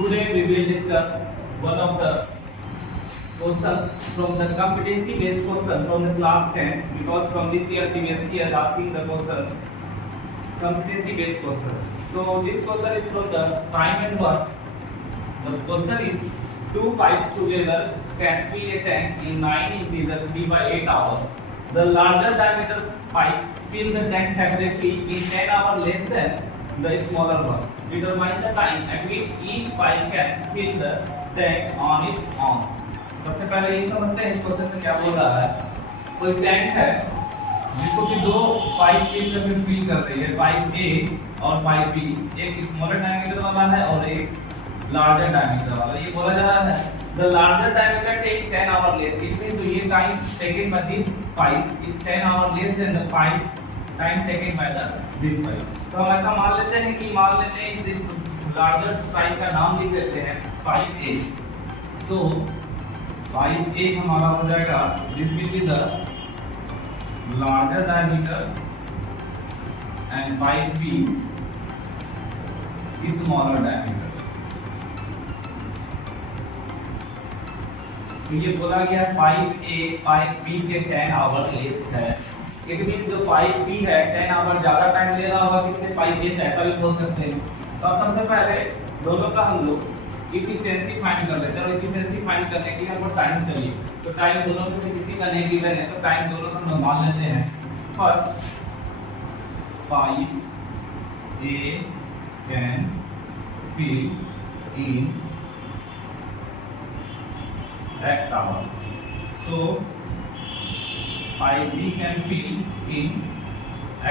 Today we will discuss one of the questions from the competency based question from the class 10, because from this year CBSE is asking the questions competency based question. So this question is from the time and work. The question is two pipes together can fill a tank in 9 integer 3 by 8 hours. The larger diameter pipe fill the tank separately in 10 hours less than the smaller one. Determine the time at which each pipe can fill the tank on its own. सबसे पहले ये समझते हैं इस question में क्या बोल रहा है। कोई टैंक है जिसको कि दो पाइप की तरफ फिल कर रही है, पाइप ए और पाइप बी। एक स्मॉलर डायमीटर वाला है और एक लार्जर डायमीटर वाला। ये बोला जा रहा है the larger diameter takes 10 hours less. It means ये time taken by this pipe is 10 hours less than the pipe time taken by this pipe. तो हम ऐसा मान लेते हैं कि इस लार्जर पाइप का नाम लिख देते हैं पाइप ए। सो पाइप ए हमारा हो जाएगा this will be the larger diameter and pipe B smaller diameter. तो ये बोला गया पाइप ए पाइप बी से 10 आवर लेस है। इट मींस जो पाइप बी है 10 आवर ज्यादा टाइम ले रहा होगा किससे, पाइप ए से। ऐसा भी बोल सकते हैं। तो अब सबसे पहले दोनों का हम लोग इफिशिएंसी फाइंड कर लेते हैं। और इफिशिएंसी फाइंड करने के लिए हमको टाइम चाहिए। तो टाइम दोनों में से किसी का नहीं गिवन है, तो टाइम दोनों का हम मान लेते हैं। First pipe A can fill in x hour. So pipe B can fill in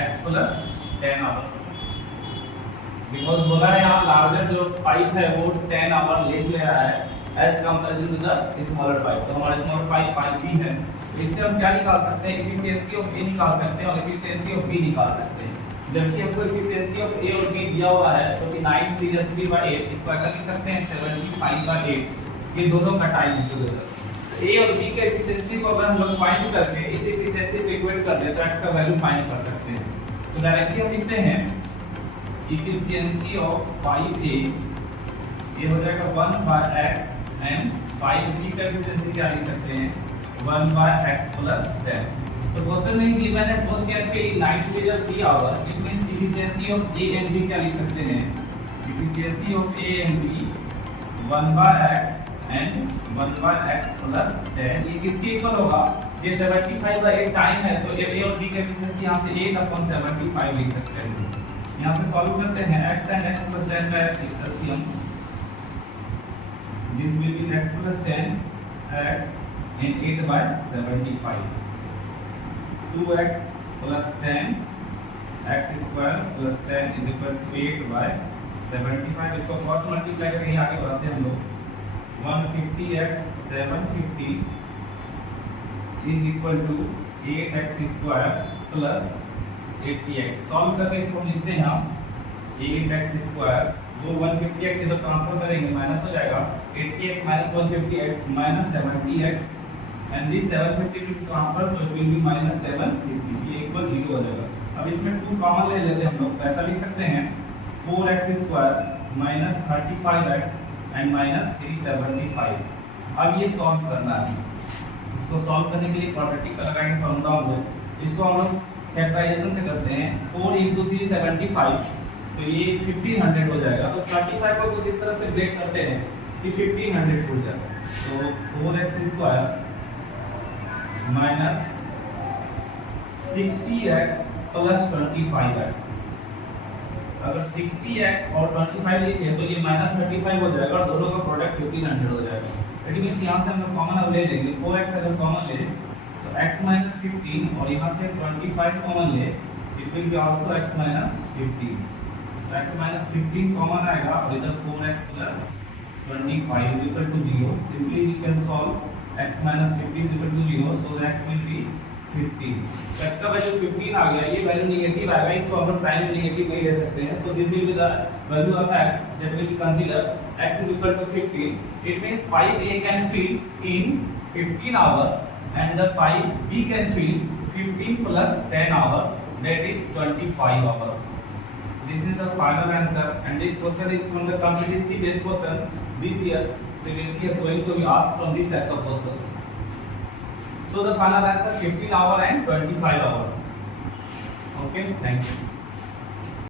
x plus 10 hour. Because बोला है यहाँ लार्जर जो पाइप है वो 10 आवर लेस ले रहा है as comparison to the smaller pipe. तो हमारा स्मॉलर पाइप पाइप बी है। इससे हम क्या निकाल सकते हैं, एफिशिएंसी ऑफ ए निकाल सकते हैं और एफिशिएंसी ऑफ बी निकाल सकते हैं। जबकि हमको एफिशिएंसी ऑफ ए और बी दिया हुआ है तो कि 9 3 3 by 8, इसको ऐसा लिख सकते हैं 75 by 8। ये दोनों का टाइम टुगेदर। ए और बी के एफिशिएंसी को अगर हम लोग फाइंड करके इस एफिशिएंसी से इक्वेट कर दें तो x का वैल्यू फाइंड कर सकते हैं। तो डायरेक्टली हम लिखते हैं एफिशिएंसी ऑफ पाइप ए, ये हो जाएगा 1 by x and pipe B का एफिशिएंसी क्या लिख सकते हैं 1 by x plus 10। तो क्वेश्चन में गिवन है both can fill 9 integer 3 hour। It means efficiency of A and B क्या लिख सकते हैं, efficiency of A and B 1 by x and 1 by x plus 10। ये किसके इक्वल होगा, ये 75 by 8 टाइम है। तो ए और बी का एफिशिएंसी यहाँ से 8/75 लिख सकते हैं। यहाँ से सॉल्व करते हैं x एंड x plus 10 का LCM. This will B x plus 10 x and 8/75। 2x plus 10 x square plus 10 is equal to 8/75। इसको क्रॉस मल्टीप्लाई करके आगे बढ़ाते हैं हम लोग। 150x 750 is equal to 8x square plus 80x। Solve करके इसको लिखते हैं हम 8x square। वो 150x इधर ट्रांसफर करेंगे माइनस हो जाएगा 80x minus 150x minus 70x and this 750 will transfer so it will be minus 750। ये इक्वल 0 हो जाएगा। अब इसमें 2 कॉमन ले लेते हैं हम लोग। ऐसा लिख सकते हैं 4x square minus 35x and minus 375। अब ये सॉल्व करना है। इसको सॉल्व करने के लिए क्वाड्रेटिक का लगाएंगे फॉर्मूला हम लोग। इसको हम लोग फैक्टराइजेशन से करते हैं 4 × 375, तो ये 1500 हो जाएगा। तो 35 को कुछ इस तरह से ब्रेक करते हैं कि 1500 हो जाएगा। तो 4x square minus 60x plus 25x। अगर 60x और 25 लिखे तो ये -35 हो जाएगा और दोनों का प्रोडक्ट 1500 हो जाएगा। इट मींस यहाँ से हम लोग कॉमन अब ले लेंगे 4x अगर कॉमन ले तो x - 15 और यहाँ से 25 कॉमन ले it will be also x - 15। तो x - 15 कॉमन आएगा और इधर 4x plus 25 is equal to 0। Simply we can solve x - 15 is equal to 0, so x will be 15। तो x का वैल्यू 15 आ गया। ये वैल्यू नेगेटिव आएगा, इसको हम लोग टाइम नेगेटिव नहीं ले सकते हैं। So this will be the value of x that will be consider x is equal to 15। It means pipe A can fill in 15 hour and the pipe B can fill 15 plus 10 hour, that is 25 hour। this is the final answer, and this question is from the competency based question. This year's CBSE is going to be asked from these types of questions. So the final answer 15 hours and 25 hours. Okay, thank you.